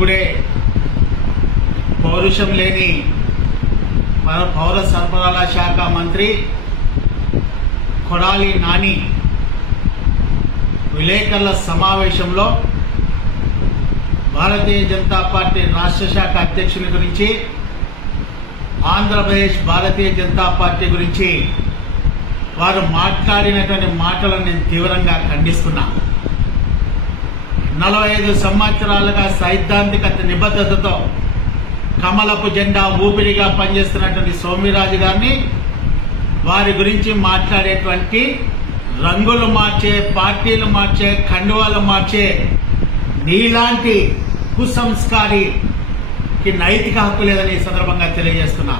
ఇప్పుడే పౌరుషం లేని పౌర సరఫరాల శాఖ మంత్రి కొడాలి నాని విలేకరుల సమావేశంలో భారతీయ జనతా పార్టీ రాష్ట్ర శాఖ అధ్యక్షుని గురించి, ఆంధ్రప్రదేశ్ భారతీయ జనతా పార్టీ గురించి వారు మాట్లాడినటువంటి మాటలను నేను తీవ్రంగా ఖండిస్తున్నా. 45 సంవత్సరాలుగా సైద్ధాంతిక నిబద్ధతతో కమలపు జెండా ఊపిరిగా పనిచేస్తున్నటువంటి సోమిరాజు గారిని, వారి గురించి మాట్లాడేటువంటి రంగులు మార్చే, పార్టీలు మార్చే, కండువాలు మార్చే నీలాంటి కుసంస్కారికి నైతిక హక్కు లేదని ఈ సందర్భంగా తెలియజేస్తున్నా.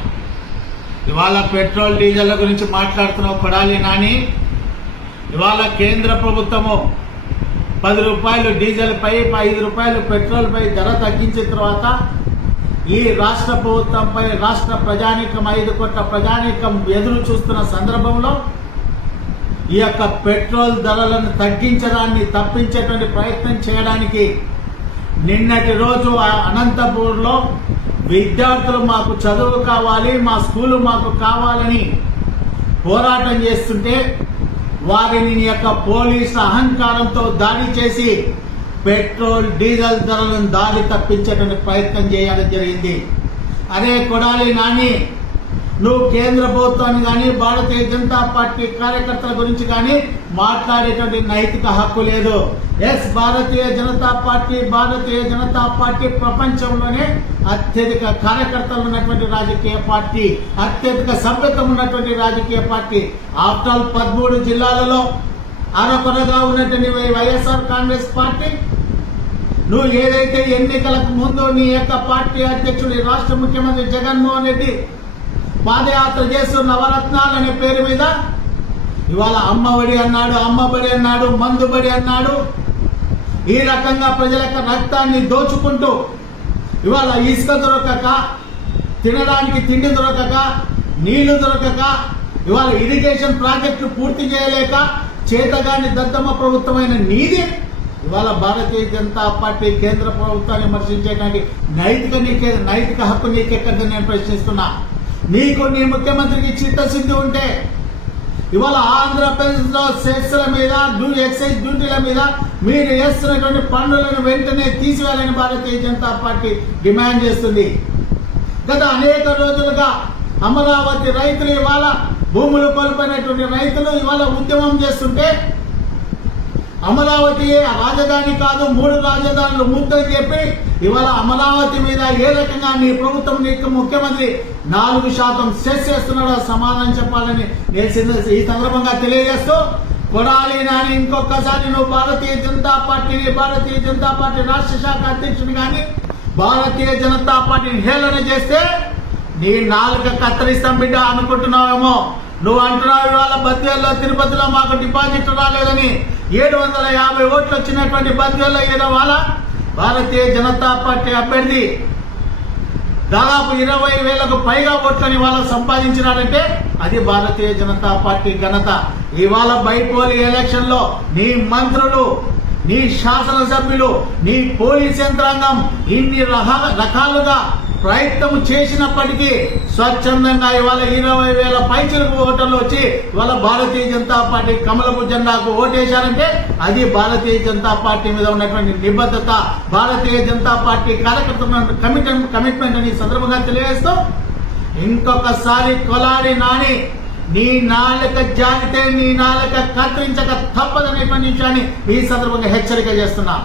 ఇవాళ పెట్రోల్ డీజిల్ గురించి మాట్లాడుతున్న కొడాలి నాని, ఇవాళ కేంద్ర ప్రభుత్వము 10 రూపాయలు డీజిల్ పై 5 రూపాయలు పెట్రోల్ పై ధర తగ్గించిన తర్వాత ఈ రాష్ట్ర ప్రభుత్వంపై రాష్ట్ర ప్రజానీకం 5 కోట్ల ప్రజానీకం ఎదురు చూస్తున్న సందర్భంలో ఈ యొక్క పెట్రోల్ ధరలను తప్పించేటువంటి ప్రయత్నం చేయడానికి నిన్నటి రోజు అనంతపూర్లో విద్యార్థులు మాకు చదువు కావాలి, మా స్కూలు మాకు కావాలని పోరాటం చేస్తుంటే వారిని యొక్క పోలీసుల అహంకారంతో దాడి చేసి పెట్రోల్ డీజిల్ ధరలను దారి తప్పించేటువంటి ప్రయత్నం చేయడం జరిగింది. అదే కొడాలి నాని, నువ్వు కేంద్ర ప్రభుత్వాన్ని కానీ భారతీయ జనతా పార్టీ కార్యకర్తల గురించి కానీ మాట్లాడేటువంటి నైతిక హక్కు లేదు. భారతీయ జనతా పార్టీ ప్రపంచంలోనే అత్యధిక కార్యకర్తలు ఉన్నటువంటి రాజకీయ పార్టీ, అత్యధిక సభ్యత్వం ఉన్నటువంటి రాజకీయ పార్టీ. ఆఫ్టర్ ఆల్ 13 జిల్లాలలో అరకొరగా ఉన్నటువంటి వైఎస్ఆర్ కాంగ్రెస్ పార్టీ, నువ్వు ఏదైతే ఎన్నికలకు ముందు నీ యొక్క పార్టీ అధ్యక్షుడు రాష్ట్ర ముఖ్యమంత్రి జగన్మోహన్ రెడ్డి పాదయాత్ర చేస్తూ నవరత్నాలు అనే పేరు మీద ఇవాళ అమ్మఒడి అన్నాడు, మందుబడి అన్నాడు. ఈ రకంగా ప్రజల యొక్క రక్తాన్ని దోచుకుంటూ ఇవాళ ఇసుక దొరకక, తినడానికి తిండి దొరకక, నీళ్లు దొరకక, ఇవాళ ఇరిగేషన్ ప్రాజెక్టు పూర్తి చేయలేక చేతగాని దద్దమ్మ ప్రభుత్వమైన నీది ఇవాళ భారతీయ జనతా పార్టీ కేంద్ర ప్రభుత్వాన్ని విమర్శించేటువంటి నైతిక హక్కు నీకెక్కడిదని నేను ప్రశ్నిస్తున్నా. నీకు నీ ముఖ్యమంత్రికి చిత్తశుద్ధి ఉంటే ఇవాళ ఆంధ్రప్రదేశ్ లో సెస్ల మీద, ఎక్సైజ్ డ్యూటీల మీద మీరు వేస్తున్నటువంటి పన్నులను వెంటనే తీసివేయాలని భారతీయ జనతా పార్టీ డిమాండ్ చేస్తుంది. గత అనేక రోజులుగా అమరావతి రైతులు ఇవాళ భూములు కోల్పోయినటువంటి రైతులు ఇవాళ ఉద్యమం చేస్తుంటే అమరావతి రాజధాని కాదు 3 రాజధానులు ముద్దని చెప్పి ఇవాళ అమరావతి మీద ఏ రకంగా నీ ప్రభుత్వం, నీకు ముఖ్యమంత్రి 4% సెస్ చేస్తున్నాడో సమాధానం చెప్పాలని నేను ఈ సందర్భంగా తెలియజేస్తూ, కొడాలి నాని ఇంకొకసారి నువ్వు భారతీయ జనతా పార్టీ రాష్ట్ర శాఖ అధ్యక్షుని కానీ భారతీయ జనతా పార్టీని హేళన చేస్తే నీ నాలుక కత్తిరిస్తాం బిడ్డ అనుకుంటున్నావేమో. నువ్వు అంటున్నావు ఇవాళ బద్వేల్లో, తిరుపతిలో మాకు డిపాజిట్ రాలేదని. 750 ఓట్లు వచ్చినటువంటి బద్వేల్లో ఇవాళ భారతీయ జనతా పార్టీ అభ్యర్థి దాదాపు 20,000కు పైగా ఓట్లని ఇవాళ సంపాదించినారంటే అది భారతీయ జనతా పార్టీ ఘనత. ఇవాళ బైపోలి ఎలక్షన్ లో నీ మంత్రులు, నీ శాసనసభ్యులు, నీ పోలీస్ యంత్రాంగం ఇన్ని రకాలుగా ప్రయత్నం చేసినప్పటికీ స్వచ్ఛందంగా ఇవాళ 20,000 పైచిలకు ఓటర్లు వచ్చి ఇవాళ భారతీయ జనతా పార్టీ కమలపు జెండాకు ఓటేశారంటే అది భారతీయ జనతా పార్టీ మీద ఉన్నటువంటి నిబద్ధత, భారతీయ జనతా పార్టీ కార్యకర్తల కమిట్మెంట్ అని సందర్భంగా తెలియజేస్తూ, ఇంకొకసారి కొడాలి నాని నీ నాలుక జాగితే నీ నాలుక కత్తిరించక తప్పదనేటువంటి విషయాన్ని ఈ సందర్భంగా హెచ్చరిక చేస్తున్నా.